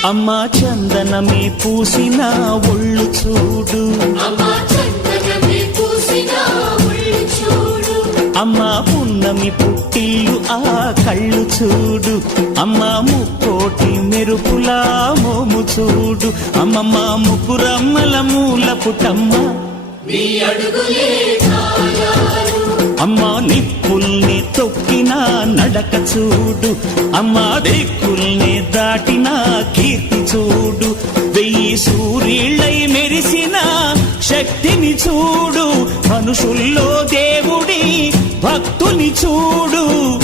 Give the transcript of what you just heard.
అమ్మా చందనమే పూసిన ఒళ్ళు చూడు, అమ్మా పున్నమి పుట్టిల్లు ఆ కళ్ళు చూడు, అమ్మా ముక్కోటి మెరుపులా మోము చూడు, అమ్మమ్మ ముగ్గురమ్మల మూల పుటమ్మ అమ్మా నిప్పుల్ని తొక్కిన నడక చూడు, అమ్మా దిక్కుల్ని దాటిన కీర్తి చూడు, 1000 సూర్యుళ్ళై మెరిసిన శక్తిని చూడు, మనుషుల్లో దేవుడి భక్తుని చూడు.